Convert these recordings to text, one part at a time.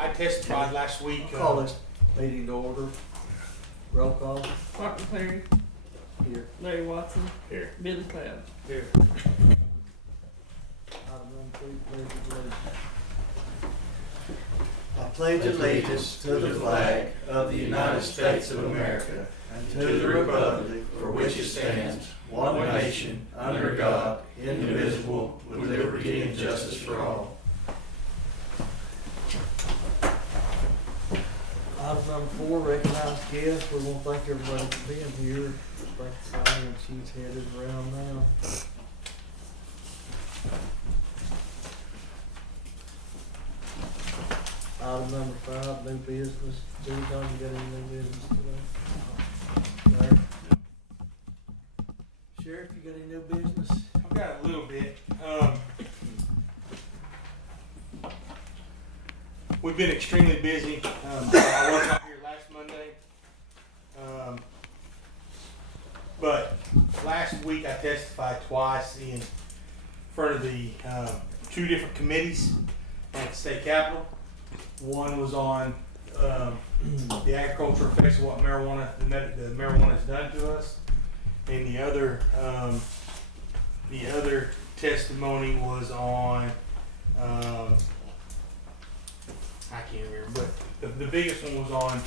I testified last week. I'll call this meeting to order. Roll call. Martin Perry, Here. Larry Watson, Here. Billy Cloud. Here. Item number 3, pledge of allegiance. I pledge allegiance to the flag of the United States of America and to the republic for which it stands, one nation, under God, indivisible, with liberty and justice for all. Item number 4, recognize guests. We want to thank everybody for being here. Thank the sign-in sheet's headed around now. Item number 5, new business. Steve, you got any new business today? Larry? Sheriff, you got any new business? I've got a little bit. We've been extremely busy. I wasn't out here last Monday. But last week I testified twice in front of the 2 different committees at the state capitol. One was on the agricultural effects of what marijuana, the marijuana has done to us, and the other testimony was on I can't remember, but the biggest one was on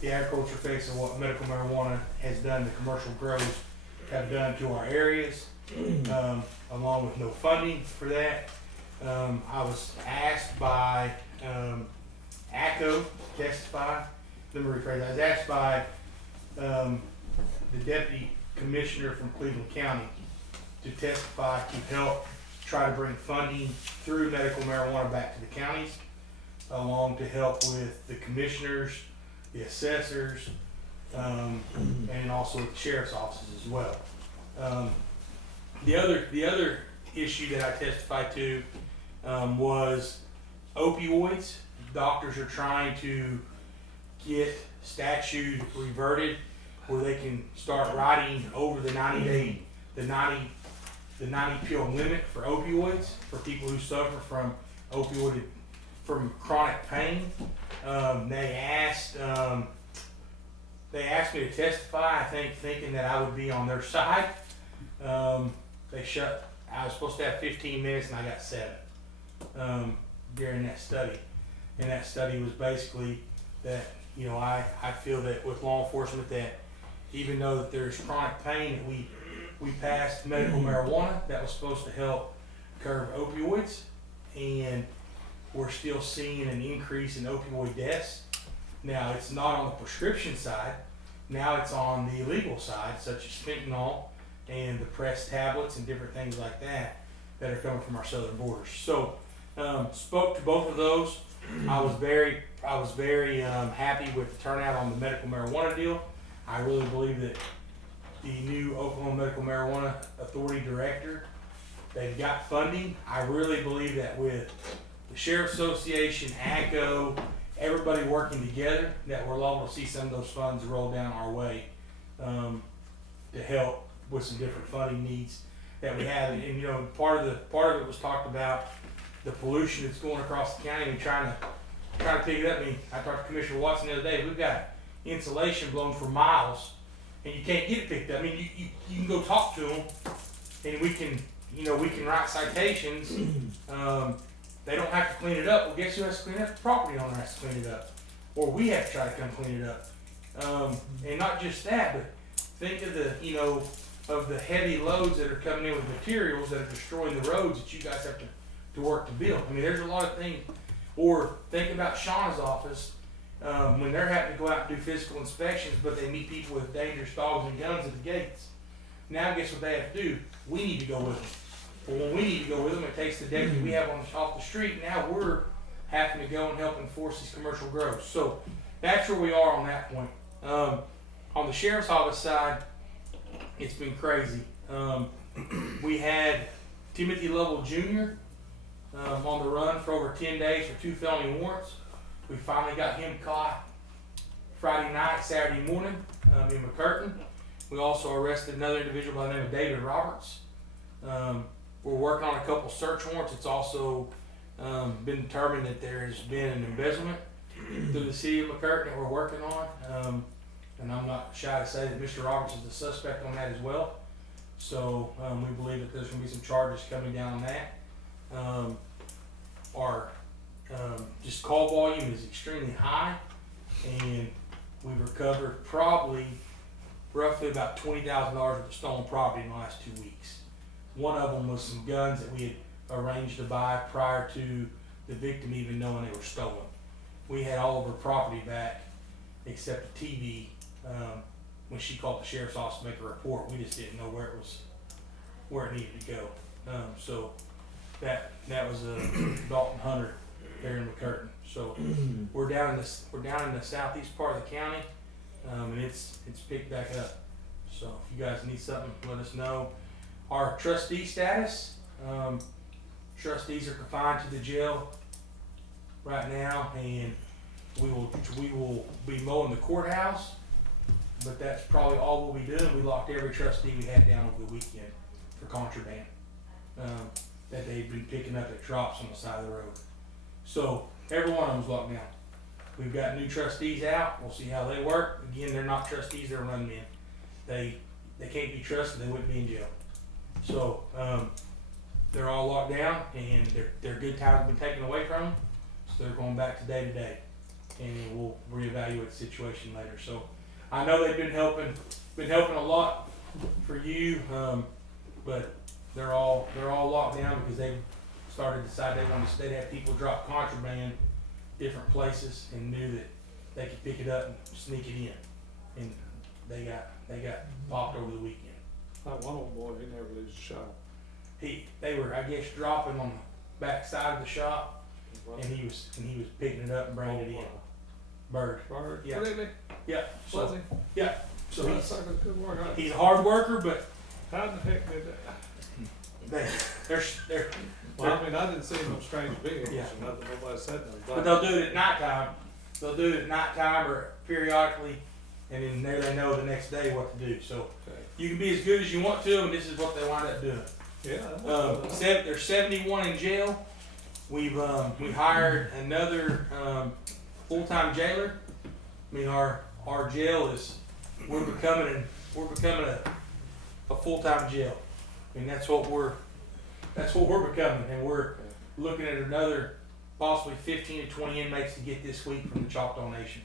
the agricultural effects of what medical marijuana has done, the commercial grows have done to our areas, along with no funding for that. I was asked by ACO to testify. Let me rephrase that. I was asked by the deputy commissioner from Cleveland County to testify to help try to bring funding through medical marijuana back to the counties, along to help with the commissioners, the assessors, and also the sheriff's offices as well. The other issue that I testified to was opioids. Doctors are trying to get statute reverted where they can start writing over the 90 pill limit for opioids for people who suffer from chronic pain. They asked me to testify, I think thinking that I would be on their side. I was supposed to have 15 minutes and I got 7 during that study. And that study was basically that, I feel that with law enforcement that even though that there's chronic pain, that we passed medical marijuana that was supposed to help curb opioids, and we're still seeing an increase in opioid deaths. Now, it's not on the prescription side. Now it's on the illegal side, such as fentanyl and the pressed tablets and different things like that are coming from our southern borders. So, spoke to both of those. I was very happy with the turnout on the medical marijuana deal. I really believe that the new Oklahoma Medical Marijuana Authority director, they've got funding. I really believe that with the Sheriff's Association, ACO, everybody working together, that we're able to see some of those funds roll down our way to help with some different funding needs that we have. And part of it was talked about the pollution that's going across the county and trying to pick it up. I talked to Commissioner Watson the other day. We've got insulation blown for miles, and you can't get it picked up. You can go talk to them, and we can write citations. They don't have to clean it up. Well, guess who has to clean it up? The property owner has to clean it up, or we have to try to come clean it up. And not just that, but think of the heavy loads that are coming in with materials that are destroying the roads that you guys have to work to build. There's a lot of things. Or think about Shauna's office when they're having to go out and do physical inspections, but they meet people with dangerous dogs and guns at the gates. Now, guess what they have to do? We need to go with them. Well, when we need to go with them, it takes the deputy we have off the street. Now we're having to go and help enforce these commercial grows. So that's where we are on that point. On the sheriff's office side, it's been crazy. We had Timothy Lovell Jr. On the run for over 10 days for 2 felony warrants. We finally got him caught Friday night, Saturday morning in McCurtain. We also arrested another individual by the name of David Roberts. We're working on a couple search warrants. It's also been determined that there has been an embezzlement through the city of McCurtain that we're working on. And I'm not shy to say that Mr. Roberts is the suspect on that as well. So we believe that there's going to be some charges coming down on that. Our just call volume is extremely high, and we've recovered probably roughly about $20,000 worth of stolen property in the last 2 weeks. One of them was some guns that we had arranged to buy prior to the victim even knowing they were stolen. We had all of her property back except the TV. When she called the sheriff's office to make a report, we just didn't know where it needed to go. So that was a Dalton Hunter there in McCurtain. So we're down in the southeast part of the county, and it's picked back up. So if you guys need something, let us know. Our trustee status, trustees are confined to the jail right now, and we will be mowing the courthouse, but that's probably all we'll be doing. We locked every trustee we had down over the weekend for contraband that they've been picking up at drops on the side of the road. So every one of them's locked down. We've got new trustees out. We'll see how they work. Again, they're not trustees, they're running men. They can't be trusted, they wouldn't be in jail. So they're all locked down, and their good times have been taken away from them. So they're going back to day, and we'll reevaluate the situation later. So I know they've been helping a lot for you, but they're all locked down because they started to decide they wanted to have people drop contraband different places and knew that they could pick it up and sneak it in, and they got popped over the weekend. That one old boy, he never leaves the shop. They were, I guess, dropping on the back side of the shop, and he was picking it up and bringing it in. Bird. Yeah. Really? Yeah. Was he? Yeah. So that's like a good work. he's a hard worker, but How the heck did that? they're Well, I mean, I didn't see no strange vehicles. Yeah. And nothing, nobody said nothing. but they'll do it at nighttime. They'll do it at nighttime or periodically, and then there they know the next day what to do. So Okay. you can be as good as you want to, and this is what they wind up doing. Yeah. There's 71 in jail. We hired another full-time jailer. I mean, our jail we're becoming a full-time jail. I mean, that's what we're becoming, and we're looking at another possibly 15 to 20 inmates to get this week from the Choctaw Nation.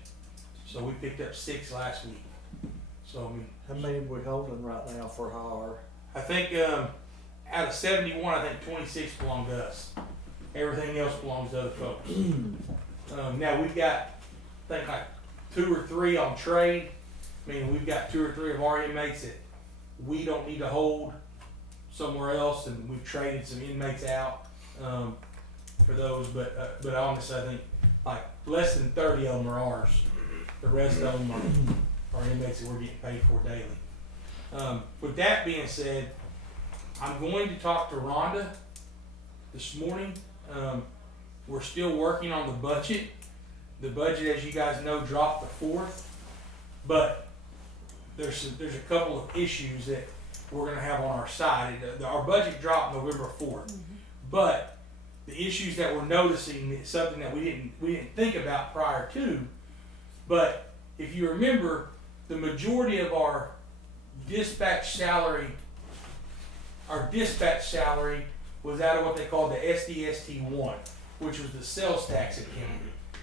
So we picked up 6 last week. So I mean, How many we holding right now for hire? I think out of 71, I think 26 belong to us. Everything else belongs to other folks. Now we've got, I think, like 2 or 3 on trade. I mean, we've got 2 or 3 of our inmates that we don't need to hold somewhere else, and we've traded some inmates out for those. But honestly, I think like less than 30 of them are ours. The rest of them are inmates that we're getting paid for daily. With that being said, I'm going to talk to Rhonda this morning. We're still working on the budget. The budget, as you guys know, dropped the 4th, but there's a couple of issues that we're going to have on our side. Our budget dropped November 4th, but the issues that we're noticing is something that we didn't think about prior to. But if you remember, the majority of our dispatch salary was out of what they called the SDST1, which was the sales tax account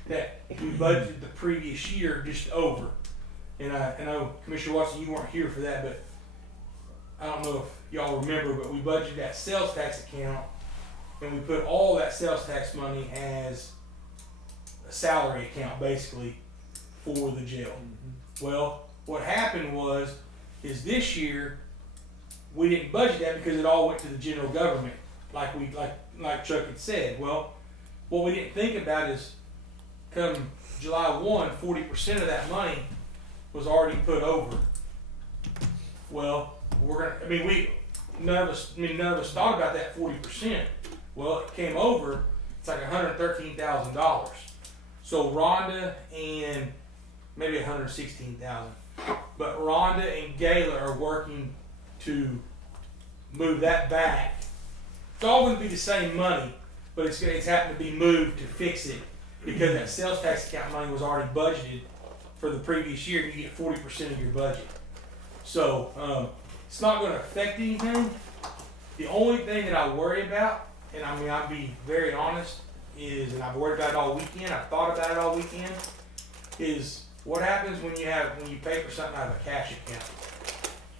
that we budgeted the previous year just over. And I know, Commissioner Watson, you weren't here for that, but I don't know if y'all remember, but we budgeted that sales tax account, and we put all that sales tax money as a salary account, basically, for the jail. Well, what happened is this year we didn't budget that because it all went to the general government, like Chuck had said. Well, what we didn't think about is come July 1, 40% of that money was already put over. Well, none of us thought about that 40%. Well, it came over. It's like $113,000. So Rhonda and maybe $116,000. But Rhonda and Gayla are working to move that back. It's all going to be the same money, but it's happened to be moved to fix it because that sales tax account money was already budgeted for the previous year, you get 40% of your budget. So, it's not gonna affect anything. The only thing that I worry about, and I mean, I'll be very honest, is, and I've worried about it all weekend, I've thought about it all weekend, is what happens when you pay for something out of a cash account.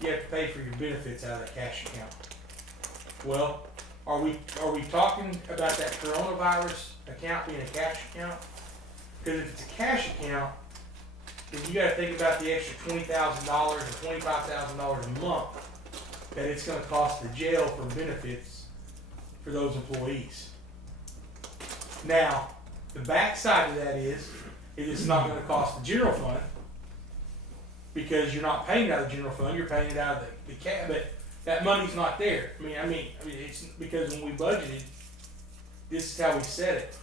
You have to pay for your benefits out of that cash account. Well, are we talking about that coronavirus account being a cash account? Because if it's a cash account, then you gotta think about the extra $20,000 or $25,000 a month that it's gonna cost the jail for benefits for those employees. Now, the backside of that is it's not gonna cost the general fund, because you're not paying it out of the general fund, you're paying it out of the cap, but that money's not there. I mean, it's because when we budgeted, this is how we set it.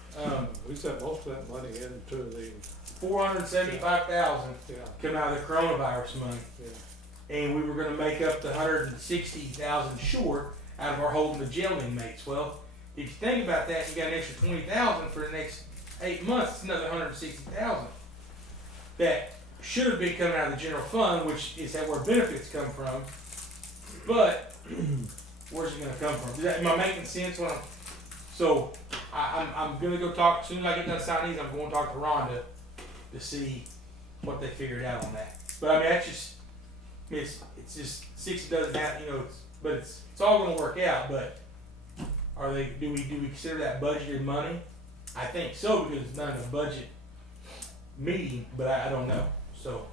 We set most of that money into the, $475,000 yeah, come out of the coronavirus money, yeah. and we were gonna make up the $160,000 short out of our holding the jail inmates. Well, if you think about that, you got an extra $20,000 for the next 8 months, it's another $160,000. That should have been coming out of the general fund, which is where benefits come from, but where's it gonna come from? Am I making sense? So I'm gonna go talk, as soon as I get done signing these, I'm going to talk to Rhonda to see what they figured out on that. But I mean, that's just, I mean, it's just, 60 doesn't have, but it's all gonna work out, but do we consider that budgeted money? I think so, because it's not in a budget meeting, but I don't know. So,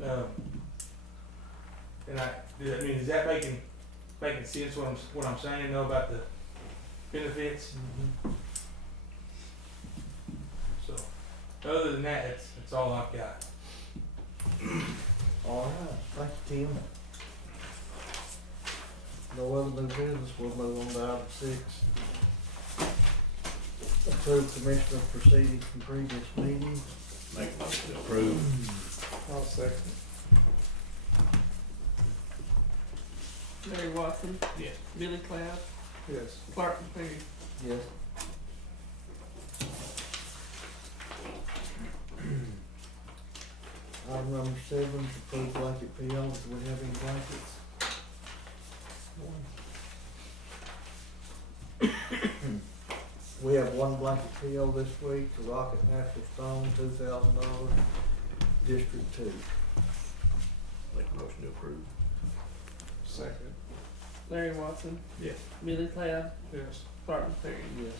and I mean, is that making sense what I'm saying, about the benefits? Mm-hmm. So, other than that, that's all I've got. All right, thank you, Tim. No other new business, we'll move on to item 6. Approve commissioner proceedings from previous meetings. Make a motion to approve. I'll second. Larry Watson, Yes. Billy Cloud, Yes. Clark and Perry. Yes. Item number 7, approve blanket POs. Do we have any blankets? We have one blanket PO this week to Rocket Natural Stone, $2,000, District 2. Make a motion to approve. Second. Larry Watson, Yes. Billy Cloud, Yes. Clark and Perry. Yes.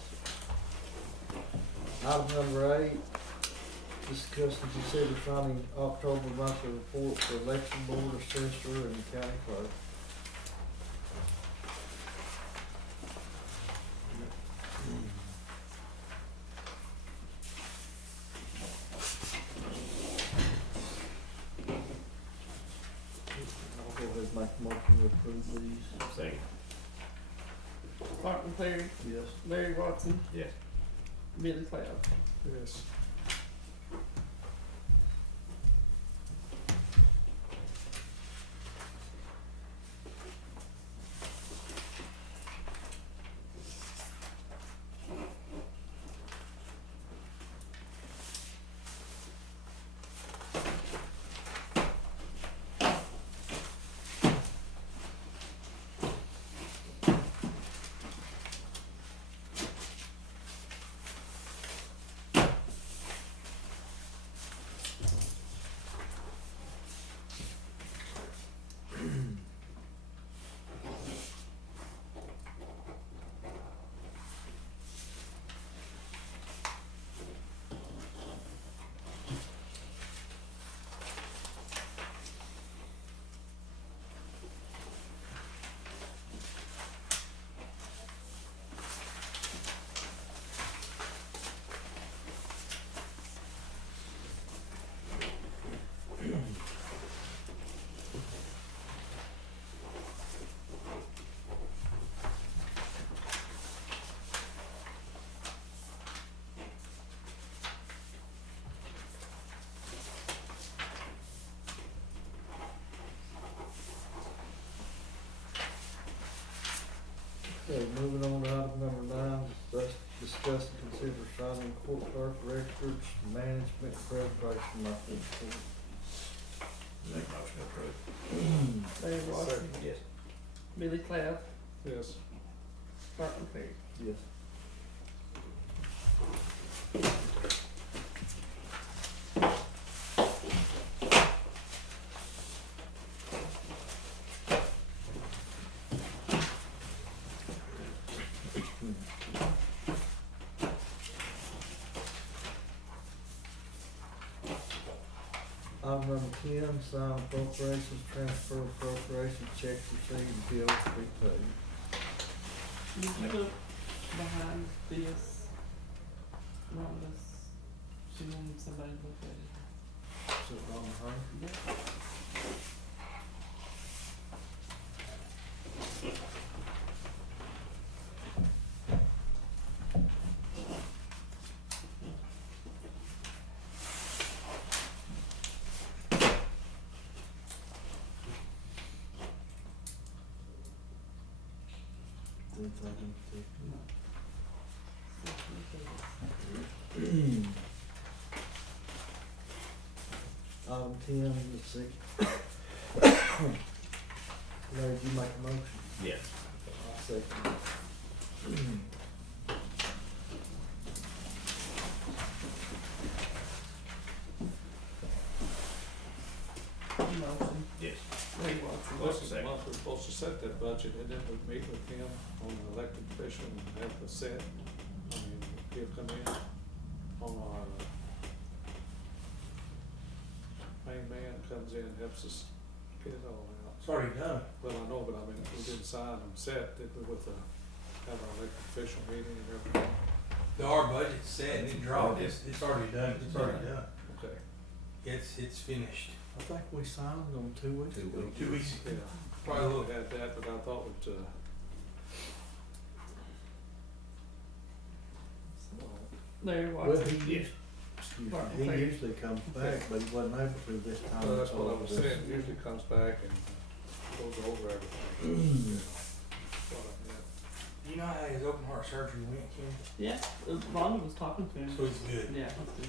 Item number 8, discuss and consider signing October monthly report for election board, assessor, and county clerk. I'll go ahead and make a motion to approve these. Second. Clark and Perry, Yes. Larry Watson, Yes. Billy Cloud. Yes. Records Management Preservation Method. Make a motion to approve. Larry Watson. Second. Yes. Billy Cloud. Yes. Martin Perry. Yes. Item number 10, sign appropriations, transfer appropriations, checks received, and bills to be paid. You look behind this, Rhonda's, she wanted somebody to look at it. Is it on her? Yeah. Anything in particular? Item 10, let's see. Larry, did you make a motion? Yes. I'll second. Motion. Yes. Larry Watson. Once a Second. month, we're supposed to set that budget, and then we meet with him on the elected official and have the set. I mean, he'll come in on our, main man comes in, helps us get it all out. It's already done. Well, I know, but I mean, we didn't sign them set, did we, with the, have our elected official meeting and everything? Our budget's set and it dropped. It's already done. It's already done. Okay. It's finished. I think we signed them 2 weeks ago. 2 weeks ago. Yeah. Probably a little. We had that, but I thought it, Larry Well, Watson. he Yes. excuse Martin me, he Perry. usually comes back, but he wasn't able to this time. well, that's what I was so- saying, usually comes back and goes over everything. That's what I meant. You know how his open heart surgery went, Kim? Yeah, Rhonda was talking to him. So he's good. Yeah, let's do it.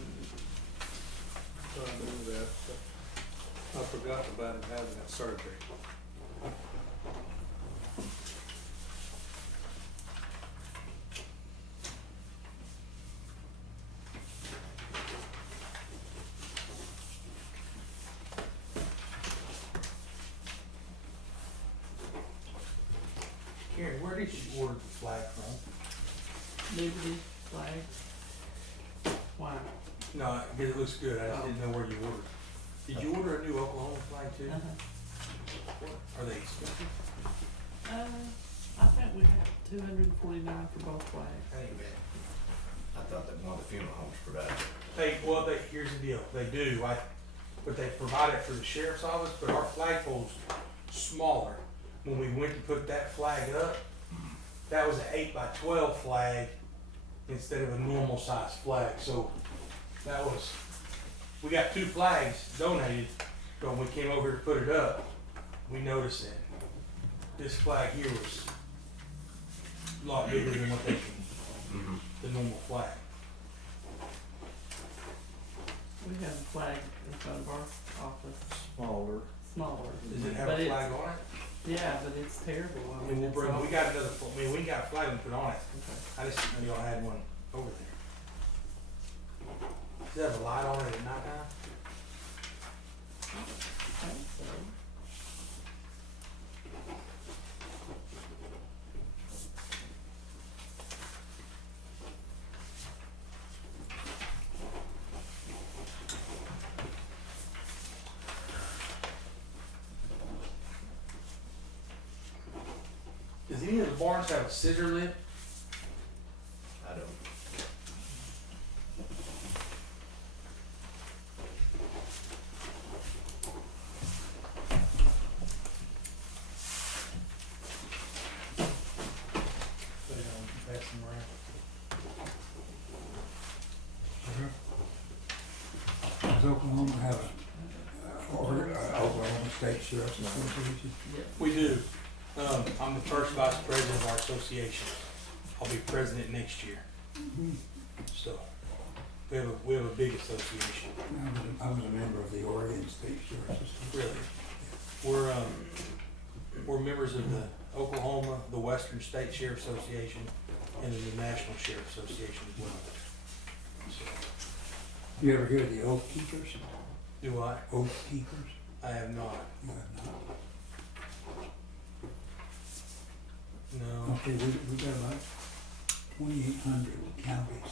So I knew that, but I forgot about him having that surgery. Karen, where did you order the flag from? Liberty flag. Why? No, because it looks good. I just didn't know where you ordered. Did you order a new Oklahoma flag too? Uh-huh. Are they expensive? I think we have $249 for both flags. That ain't bad. I thought that one of the funeral homes provided. Here's the deal. They do. But they provide it for the sheriff's office, but our flagpole's smaller. When we went to put that flag up, that was an 8x12 flag instead of a normal size flag. So that was, we got 2 flags donated, but when we came over to put it up, we noticed that this flag here was a lot bigger than what they, the normal flag. We have a flag in front of our office, Smaller. smaller. Does it have But a it's- flag on it? Yeah, but it's terrible. I And mean, we'll it's bring, all- we got another, we got a flag we put on it. Okay. I just didn't know y'all had one over there. Does it have a light on it at night time? I think so. Does any of the barns have a scissor lip? I don't. Put it on, pass them around. Does Oklahoma have Oklahoma State Sheriff's Association? Yeah. We do. I'm the first vice president of our association. I'll be president next year. So, We have a big association. I was a member of the Oregon State Sheriff's Association. Really? We're members of the Oklahoma, the Western State Sheriff Association, and then the National Sheriff Association as well. So, You ever hear of the Oath Keepers? do I? Oath Keepers? I have not. You have not. No. Okay, we got about 2,800 counties.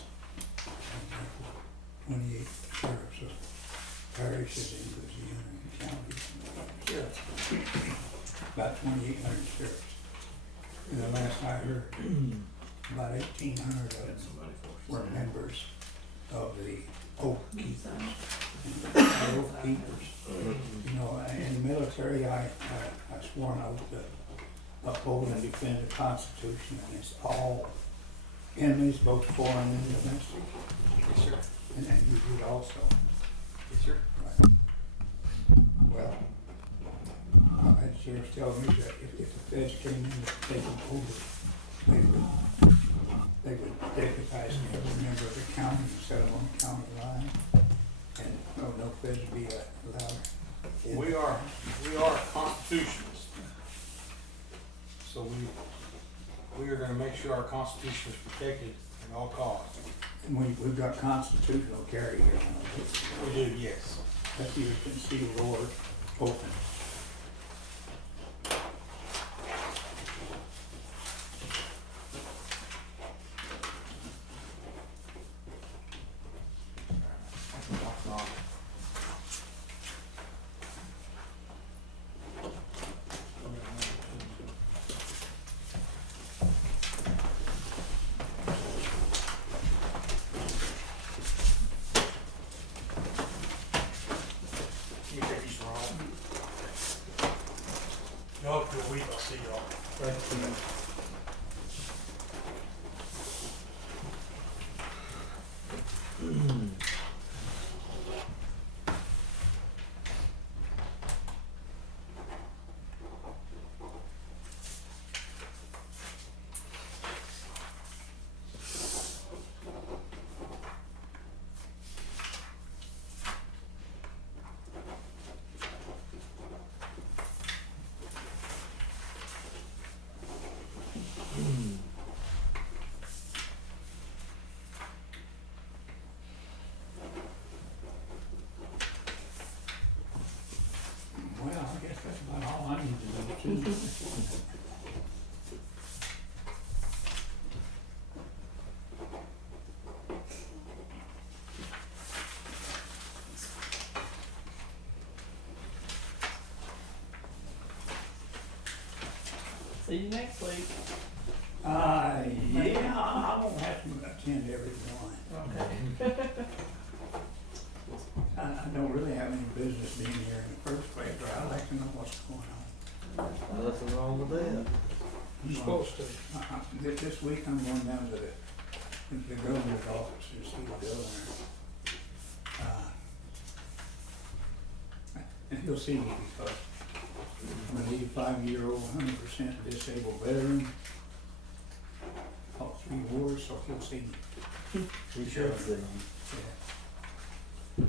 28 sheriffs of parishes in Louisiana and counties. Yeah. About 2,800 sheriffs. And the last I heard, about 1,800 of them Got some money for were us. members of the Oath Keepers. The Oath Keepers. You know, in the military, I swore an oath to uphold and defend the Constitution against all enemies, both foreign and domestic. Yes, sir. And you did also. Yes, sir. Right. Well, the sheriff tells me that if the feds came in to take them over, they would deputize every member of the county and set them on the county line. And no feds would be allowed. We are constitutionalists. So we are gonna make sure our Constitution is protected at all costs. And we've got constitutional carry here now. We do, yes. That's your concealed or open. You take these wrong. No, for a week, I'll see y'all. Thank you. Well, I guess that's about all I need to know too. See you next week. Yeah, I won't have to attend every one. Okay. I don't really have any business being here in the first place, but I like to know what's going on. Nothing wrong with that. You're supposed to. This week I'm going down to the governor's office to see the governor. And he'll see me because I'm an 85-year-old, 100% disabled veteran. All 3 wars, so he'll see me. We should see. Yeah.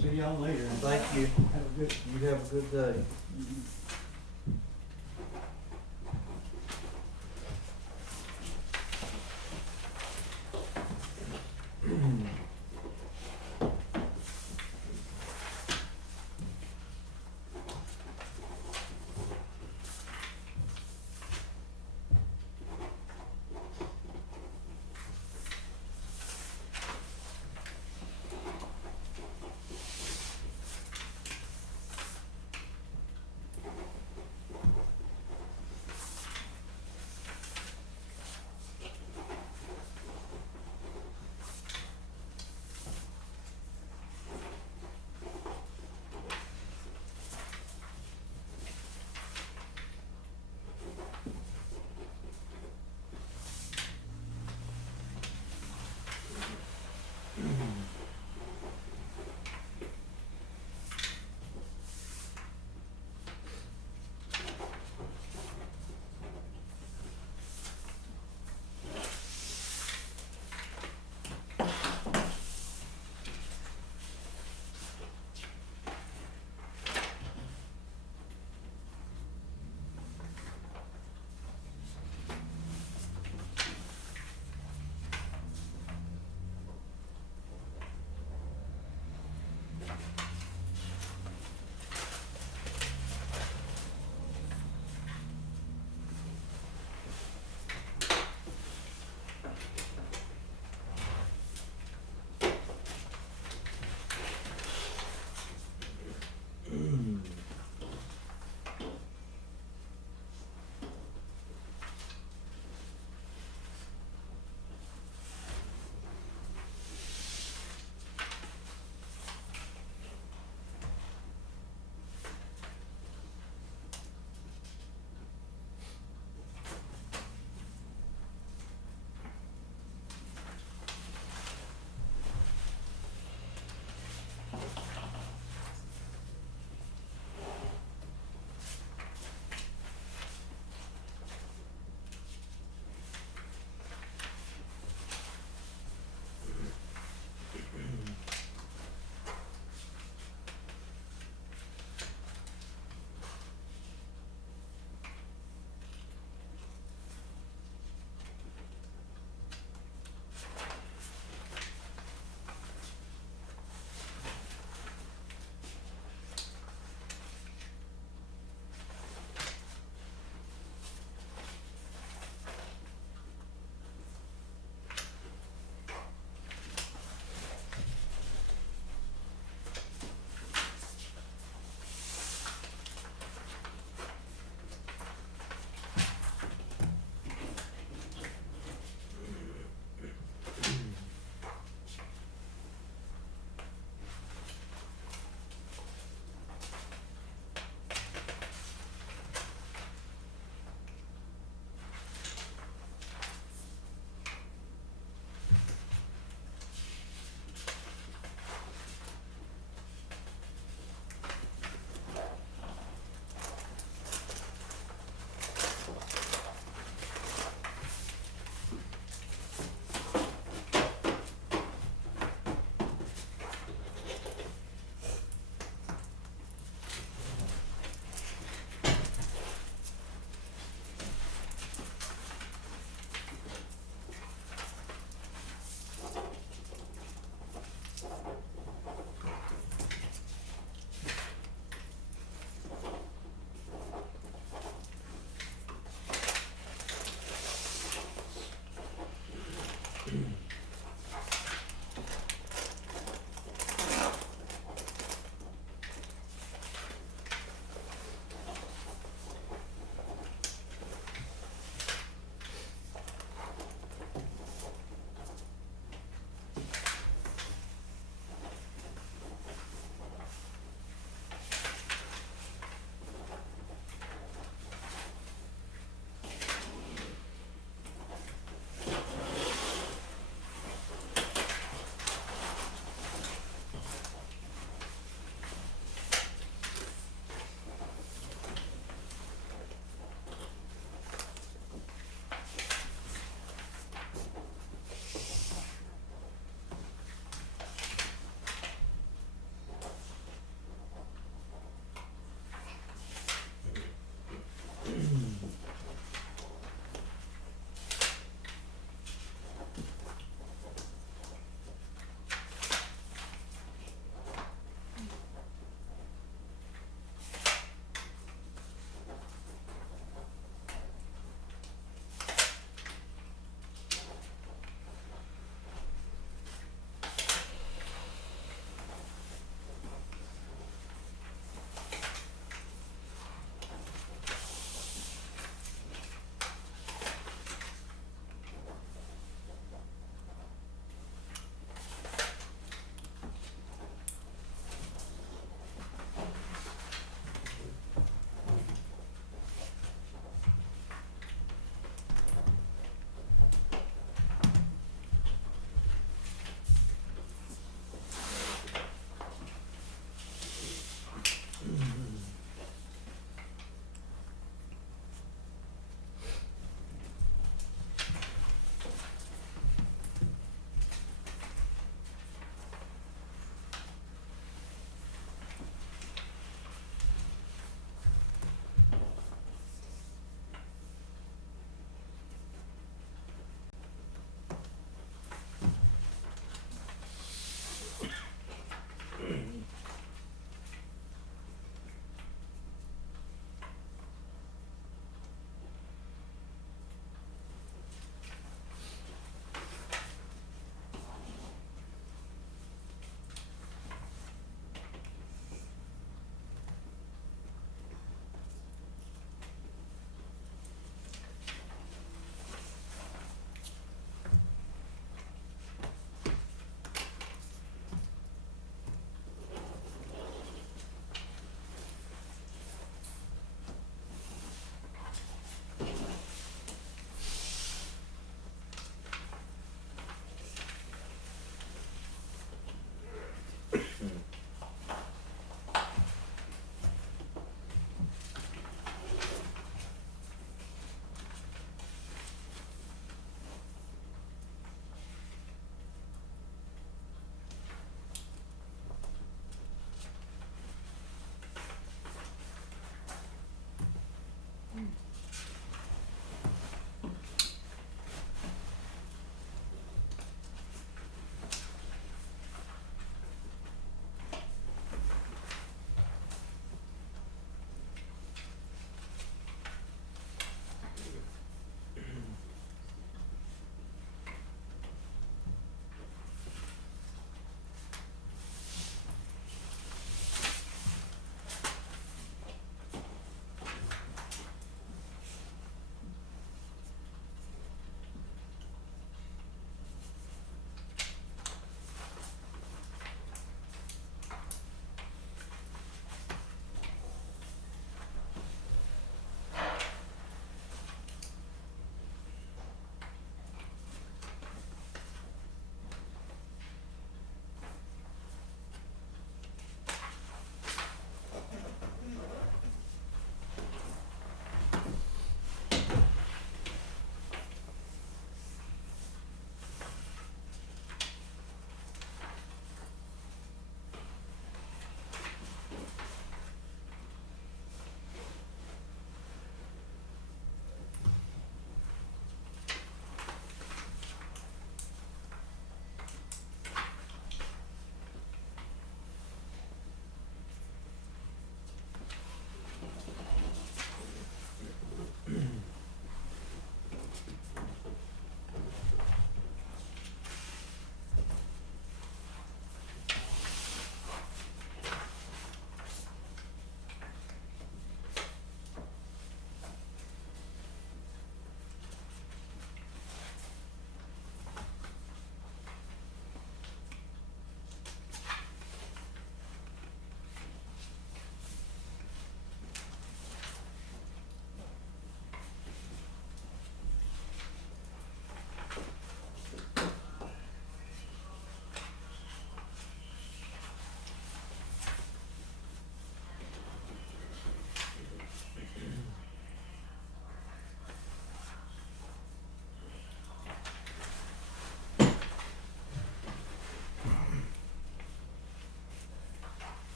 See y'all later. Thank you. Have a good. You have a good day.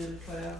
did a cloud,